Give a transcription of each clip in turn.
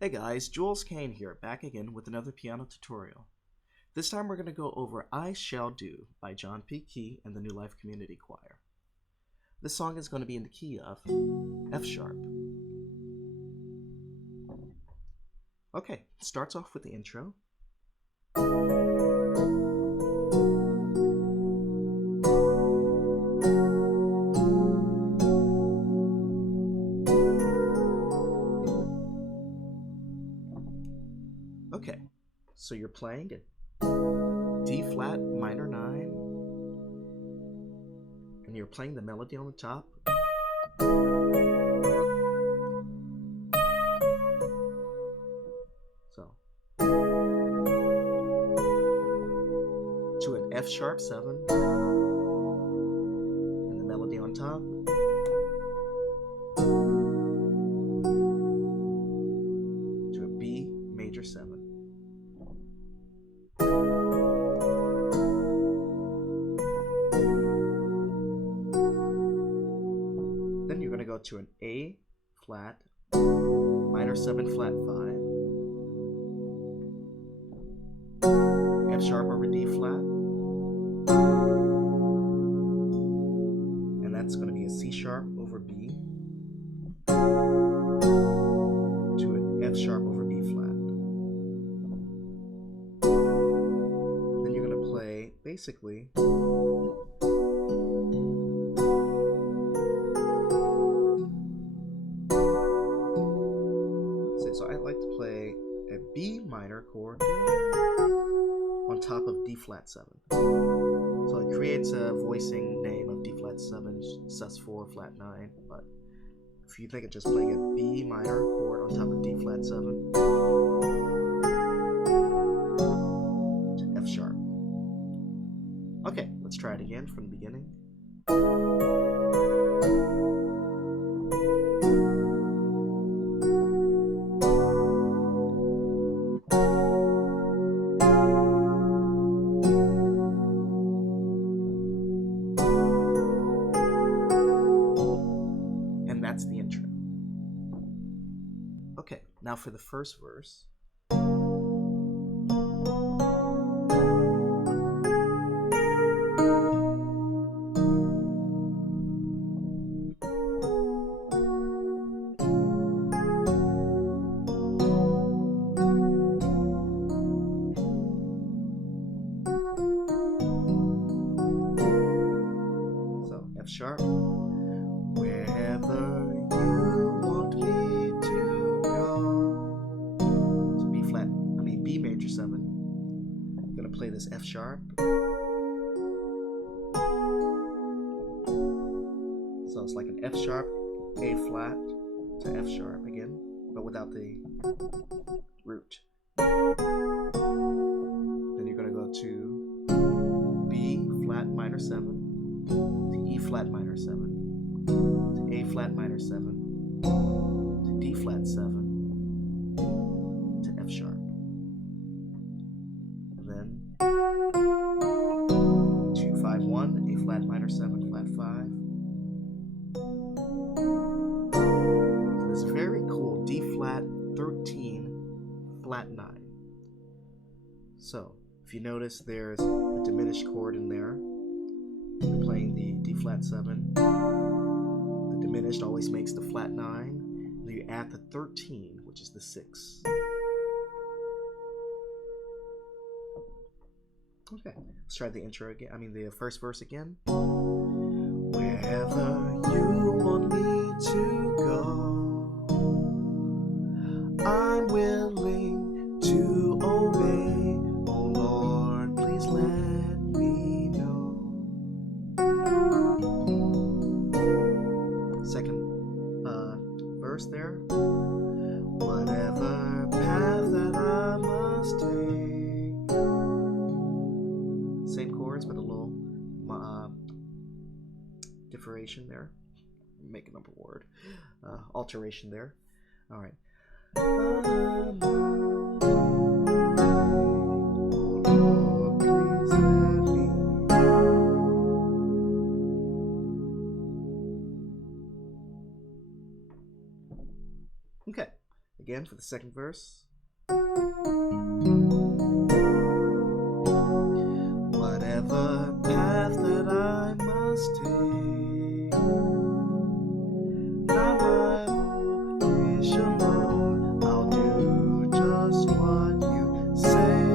Hey guys, Jules Kane here, back again with another piano tutorial. This time we're going to go over I Shall Do by John P Kee and the New Life Community Choir. This song is going to be in the key of F sharp. Okay, starts off with the intro. Okay, so you're playing it D flat minor 9, and you're playing the melody on the top. So to an F sharp 7, and the melody on top. To a B major 7. Then you're going to go to an A flat minor 7 flat 5, F sharp over D flat, and that's going to be a C sharp over B, to an F sharp over B flat. Then you're going to play basically so I like to play a B minor chord on top of D flat 7. So it creates a voicing name of D flat 7, sus4 flat 9, but if you think of just playing a B minor chord on top of D flat 7 to F sharp. Okay, let's try it again from the beginning. And that's the intro. Okay, now for the first verse. So F sharp. Wherever you want me to go. So B major 7. I'm gonna play this F sharp. So it's like an F sharp, A flat to F sharp again, but without the root. Then you're gonna go to B flat minor 7, to E flat minor 7, to A flat minor 7, to D flat 7, to F sharp. And then 2 5 1, A flat minor 7 flat 5. And this very cool D flat 13 flat 9. So if you notice, there's a diminished chord in there. You're playing the D flat 7. The diminished always makes the flat 9. And then you add the 13, which is the 6. Okay, let's try the intro again. The first verse again. Wherever you want me to go, I'm willing to obey. Oh Lord, please let me know. Second verse there. Whatever path that I must take. Same chords, but a little differentiation there. Making up a word. Alteration there. All right. Okay, again for the second verse. Whatever path that I must take, not my volition, Lord, I'll do just what you say.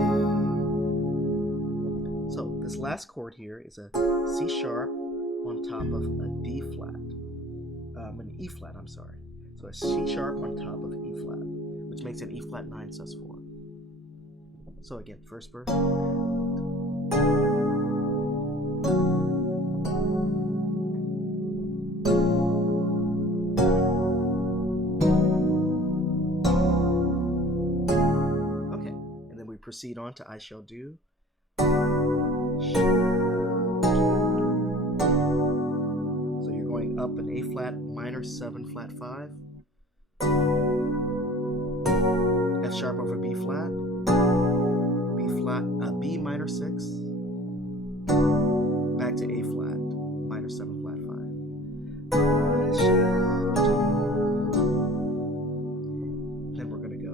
So this last chord here is a C sharp on top of a D flat, an E flat, I'm sorry. So a C sharp on top of E flat, which makes it E flat 9 sus4. So again, first verse. Okay, and then we proceed on to I shall do. So you're going up an A flat minor 7 flat 5, F sharp over B flat, B minor 6, back to A flat minor 7 flat 5. I shall do. Then we're gonna go.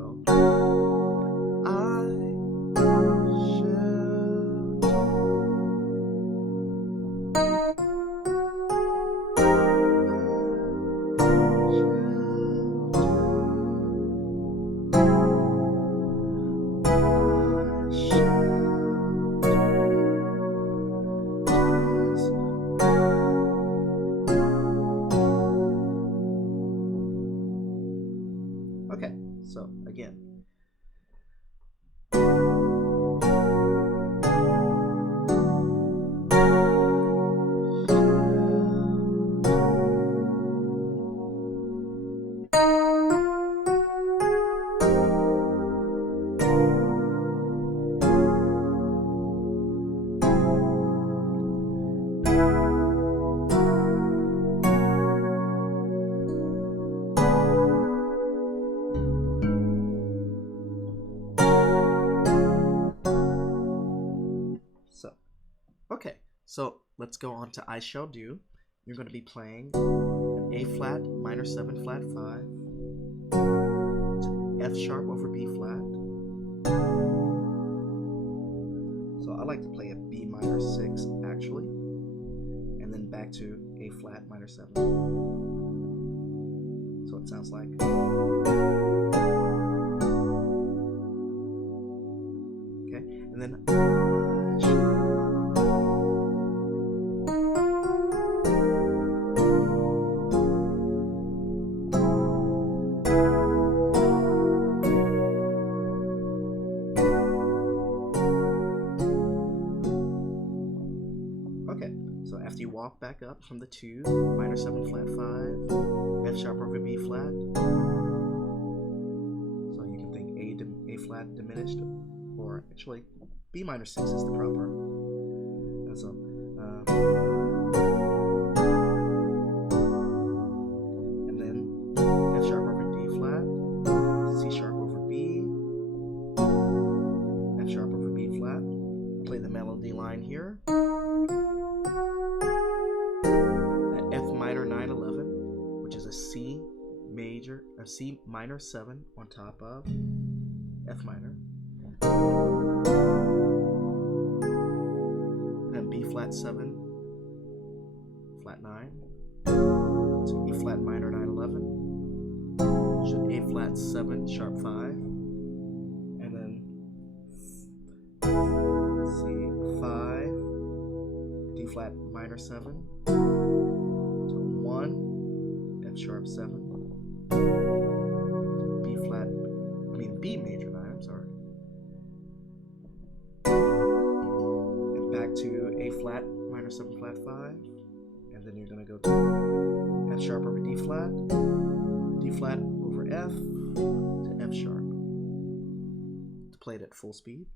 Okay, so again. Okay, so let's go on to I shall do. You're going to be playing an A flat minor 7 flat 5, to F sharp over B flat. So I like to play a B minor 6 actually, and then back to A flat minor 7. So it sounds like. Okay, and then so after you walk back up from the 2, minor 7 flat 5, F sharp over B flat. So you can think A flat diminished, or actually B minor 6 is the proper. So and then F sharp over D flat, C sharp over B, F sharp over B flat. Play the melody line here. F minor 9/11, which is a C minor 7 on top of F minor, and then B flat 7 flat 9, so E flat minor 9/11, so A flat 7 sharp 5, and then let's see, 5, D flat minor 7, to 1, F sharp 7, B major 9, I'm sorry, and back to A flat minor 7 flat 5, and then you're going to go to F sharp over D flat over F to F sharp, to play it at full speed.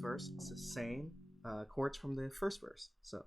Verse, it's the same chords from the first verse. So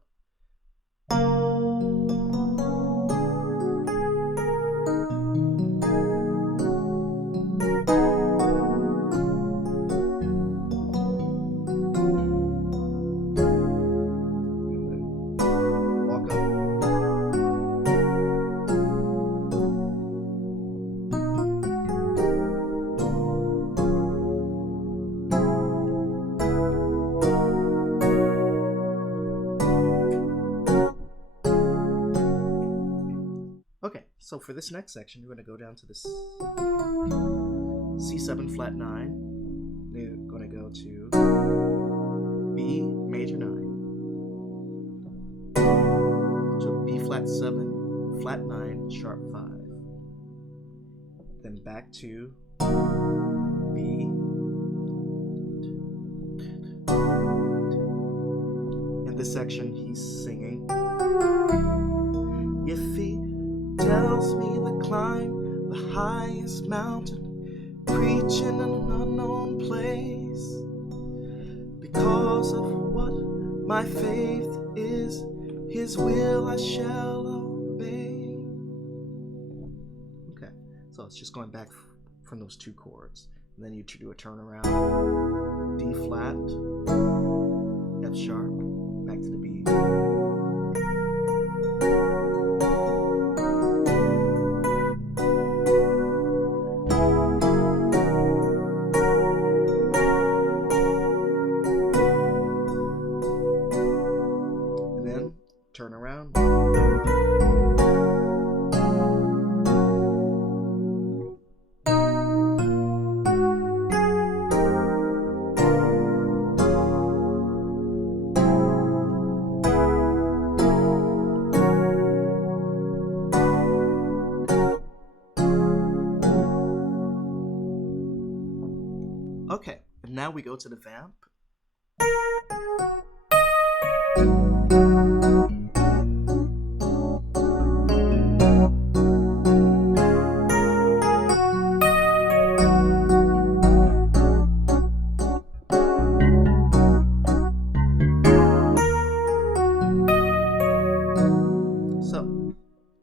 So for this next section, you're going to go down to this C7 flat 9. You're going to go to B major 9, to B flat 7, flat 9, sharp 5. Then back to B. In this section, he's singing. If he tells me to climb the highest mountain, preaching in an unknown place, because of what my faith is, his will I shall obey. Okay, so it's just going back from those two chords. And then you do a turnaround, D flat, F sharp, back to the B. Turn around. Okay, and now we go to the vamp.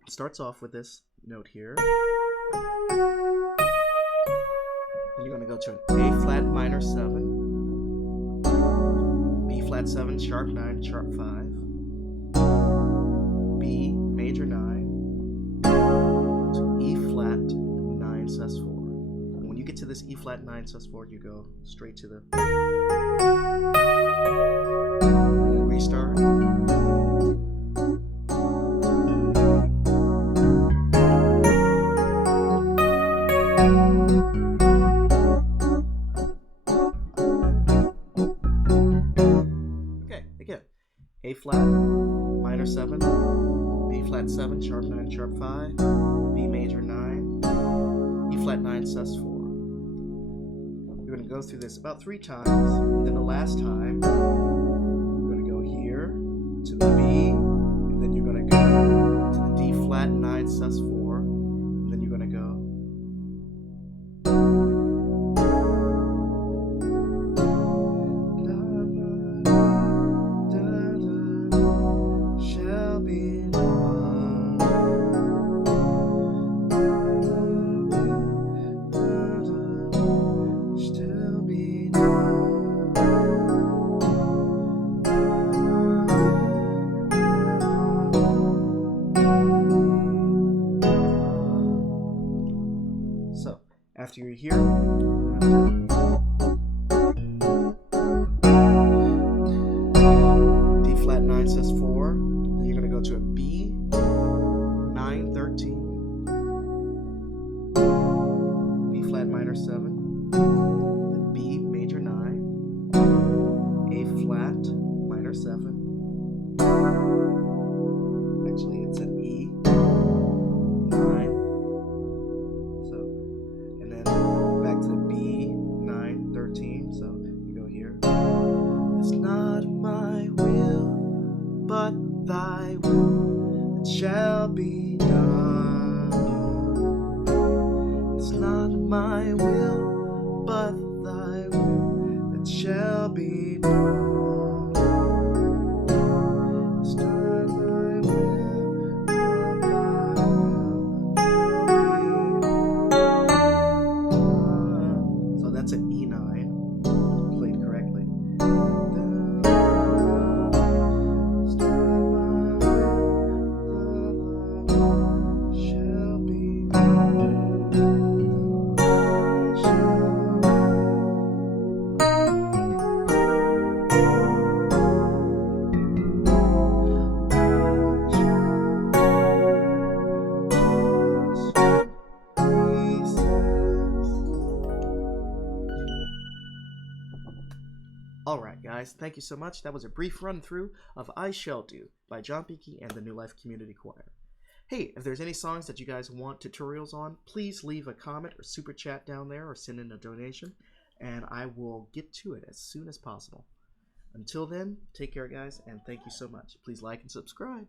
Starts off with this note here. Then you're going to go to an A flat minor 7, B flat 7, sharp 9, sharp 5, B major 9, to E flat 9 sus 4. And when you get to this E flat 9 sus 4, you go straight to the and then restart. A flat, minor 7, B flat 7, sharp 9, sharp 5, B major 9, E flat 9, sus 4. You're going to go through this about 3 times. Then the last time, you're going to go here to the B, and then you're going to go to the D flat 9, sus 4, and then you're going to go. After you're here, D flat 9 sus 4, then you're going to go to a B 9 13, B flat minor 7, then B major 9, A flat minor 7. Actually, it's an E 9. Back to the B 9 13. So you go here. It's not my will, but thy will it shall be done. It's not my will, but thy will it shall be done. It's not my will, but thy will. So that's an E9 played correctly. guys, thank you so much. That was a brief run through of I Shall Do by John P Kee and the New Life Community Choir. Hey, if there's any songs that you guys want tutorials on, please leave a comment or super chat down there or send in a donation, and I will get to it as soon as possible. Until then, take care guys, and thank you so much. Please like and subscribe.